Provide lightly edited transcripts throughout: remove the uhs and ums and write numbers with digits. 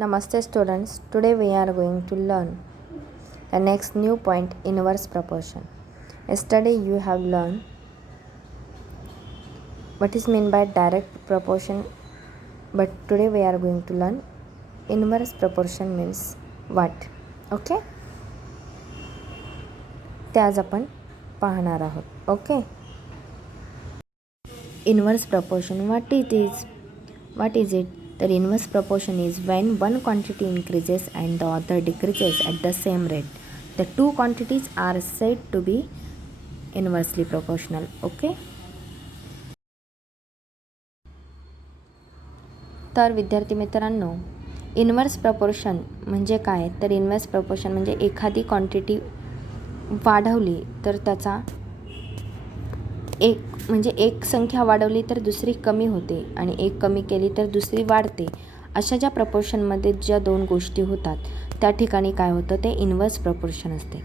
Namaste students, today we are going to learn the next new point, inverse proportion. Yesterday you have learned what is meant by direct proportion, but today we are going to learn inverse proportion means what. Okay? ते आज आपण पाहणार आहोत. Okay? Inverse proportion, what is it? The inverse proportion is when one quantity increases and the other decreases at the same rate. The two quantities are said to be inversely proportional. Okay? तर विद्यार्थी मित्रांनो, inverse proportion म्हणजे काय? तर inverse proportion म्हणजे एखादी quantity वाढवली तर त्याचा एक संख्या वाढवली तर दुसरी कमी होते आणि एक कमी केली तर दुसरी वाढते. अशा ज्या प्रपोर्शनमध्ये ज्या दोन गोष्टी होतात त्या ठिकाणी काय होतं, ते इन्व्हर्स प्रपोर्शन असते.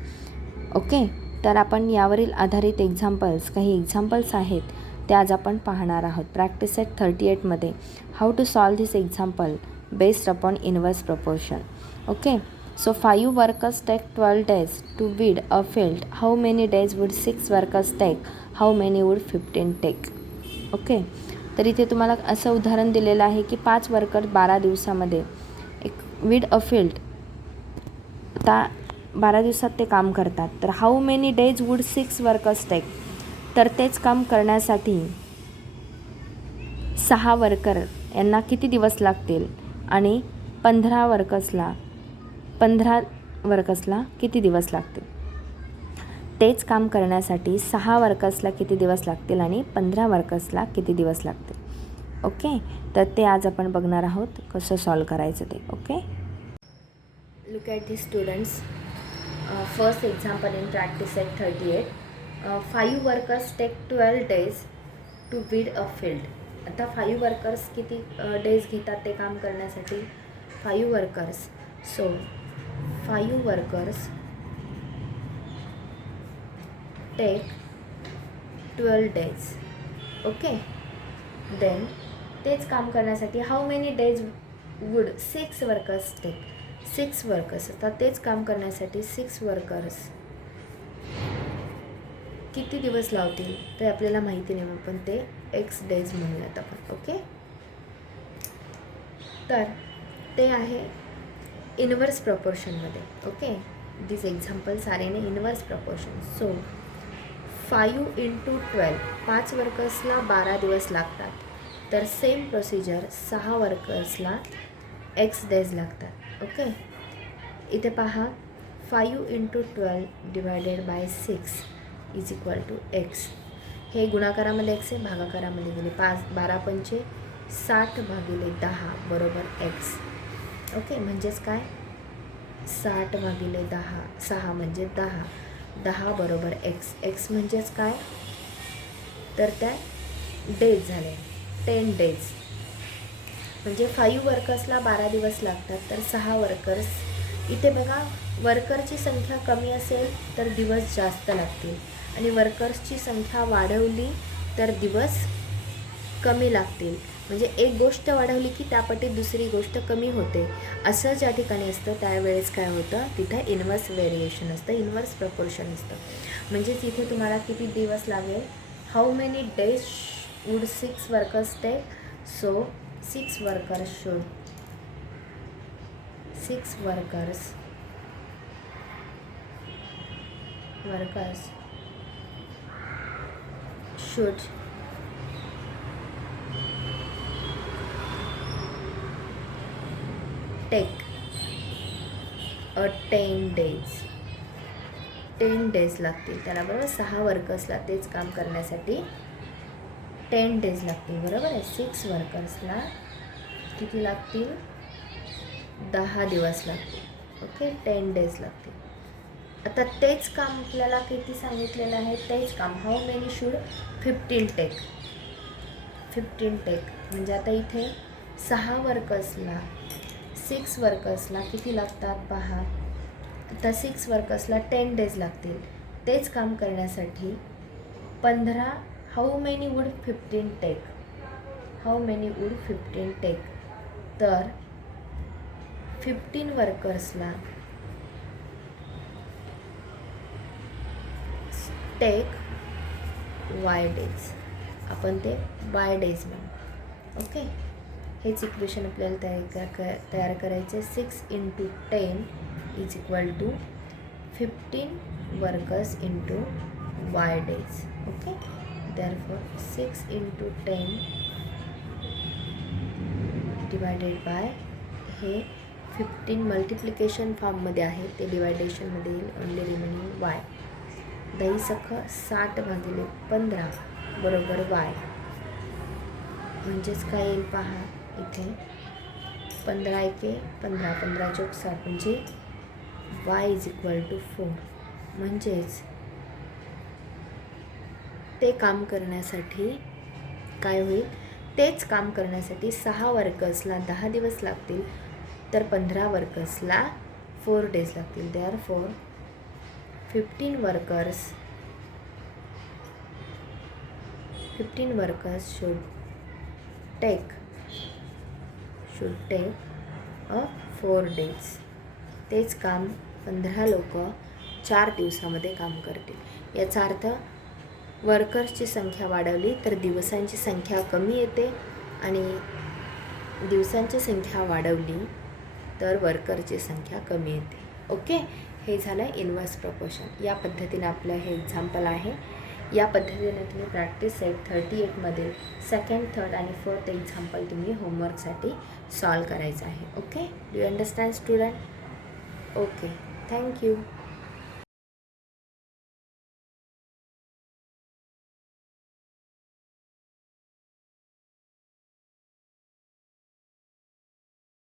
ओके, तर आपण यावरील आधारित काही एक्झाम्पल्स आहेत ते आज आपण पाहणार आहोत. प्रॅक्टिस सेट 38मध्ये how to solve this example based upon inverse proportion. Okay, so 5 workers take 12 days to weed a field. How many days would 6 workers take? How many would 15 take? Okay, तर इथे तुम्हाला असं उदाहरण दिलेलं आहे की 5 worker 12 दिवसामध्ये एक वीड अ फील्ड, आता 12 दिवसात ते काम करतात. तर how many days would 6 workers take? तर तेच काम करण्यासाठी 6 वर्कर यांना किती दिवस लागतील आणि 15 वर्कर्सला किती दिवस लागतील? तेच काम करण्यासाठी 6 वर्कर्सला किती दिवस लागतील आणि 15 वर्कर्सला किती दिवस लागतील? ओके, तर ते आज आपण बघणार आहोत कसं सॉल्व करायचं ते. Okay, look at the students. First example in practice set 38. 5 workers take 12 days to weed a field. आता 5 वर्कर्स किती डेज घेतात ते काम करण्यासाठी? 5 workers. So 5 workers take 12 days. Okay, then तेच काम करण्यासाठी how many days would 6 workers take? 6 workers. आता तेच काम करण्यासाठी 6 वर्कर्स किती दिवस लावतील ते आपल्याला माहिती नाही, पण ते एक्स डेज म्हणूयात आपण. ओके, तर ते आहे इन्व्हर्स प्रपोर्शनमध्ये. Okay, this examples are in inverse proportion. So 5 × 12, 5 वर्कर्सला 12 दिवस लागतात. तर सेम प्रोसिजर 6 वर्कर्सला एक्स डेज लागतात. ओके, इथे पहा 5 × 12 divided by 6 is equal to X. हे गुणाकारामध्ये एक्स आहे, भागाकारामध्ये गेले 12 पंचे 60 भागिले 10 बरोबर एक्स. ओके, म्हणजेच काय 60 भागिले 10, 6 म्हणजे 10, 10 बरोबर एक्स. एक्स म्हणजेच काय, तर त्या डेज झाले 10 days. म्हणजे 5 वर्कर्सला 12 दिवस लागतात, तर 6 वर्कर्स. इथे बघा, वर्करची संख्या कमी असेल तर दिवस जास्त लागतील आणि वर्कर्सची संख्या वाढवली तर दिवस कमी लागतील. म्हणजे एक गोष्ट वाढवली की त्यापटी दुसरी गोष्ट कमी होते. असं ज्या ठिकाणी असतं त्यावेळेस काय होतं, तिथे इन्व्हर्स व्हेरिएशन असतं, इन्व्हर्स प्रपोर्शन असतं. म्हणजे तिथे तुम्हाला किती दिवस लागेल, how many days would 6 workers take? So 6 workers should take a 10 days. 10 days लागतील त्याला, बरोबर. 6 वर्कर्सला तेच काम करण्यासाठी 10 days लागतील, बरोबर आहे. 6 वर्कर्सला किती लागतील, 10 दिवस लागतील. ओके, 10 days लागतील. आता तेच काम आपल्याला किती सांगितलेलं आहे, तेच काम how many should 15 take? 15 take म्हणजे आता इथे 6 वर्कर्सला किती लागतात पहा. आता 6 वर्कर्सला 10 days लागतील. तेच काम करण्यासाठी 15, हाऊ मेनी वुड 15 टेक? तर 15 वर्कर्सला टेक वाय डेज, आपण ते वाय डेज म्हणू. ओके, हेच इक्वेशन आपल्याला तयार करायचे. 6 × 10 is equal to 15 workers into Y days. Okay, therefore 6 × 10 divided by, हे 15 मल्टिप्लिकेशन फॉर्ममध्ये आहे, ते डिवायडेशनमध्ये येईल. Only remaining Y. 10×60/15 बरोबर वाय. म्हणजेच काय येईल पहा इथे, 15×1 = 15, 15×4 = 60, म्हणजे वाय इज इक्वल टू 4. म्हणजेच ते काम करण्यासाठी काय होईल, तेच काम करण्यासाठी 6 वर्कर्सला 10 दिवस लागतील, तर 15 वर्कर्सला 4 डेज लागतील. Therefore 15 workers should take 4 days. तेच काम 15 लोक 4 दिवसामध्ये काम करतील. याचा अर्थ वर्कर्सची संख्या वाढवली तर दिवसांची संख्या कमी येते, आणि दिवसांची संख्या वाढवली तर वर्करची संख्या कमी येते. ओके, हे झालं इन्व्हर्स प्रपोर्शन. या पद्धतीने आपलं हे एक्झाम्पल आहे. या पद्धतीने तुम्ही प्रॅक्टिस सेट 38मध्ये सेकंड, थर्ड आणि फोर्थ एक्झाम्पल तुम्ही होमवर्कसाठी सॉल्व करायचं आहे. Okay, do you understand student? Okay, thank you.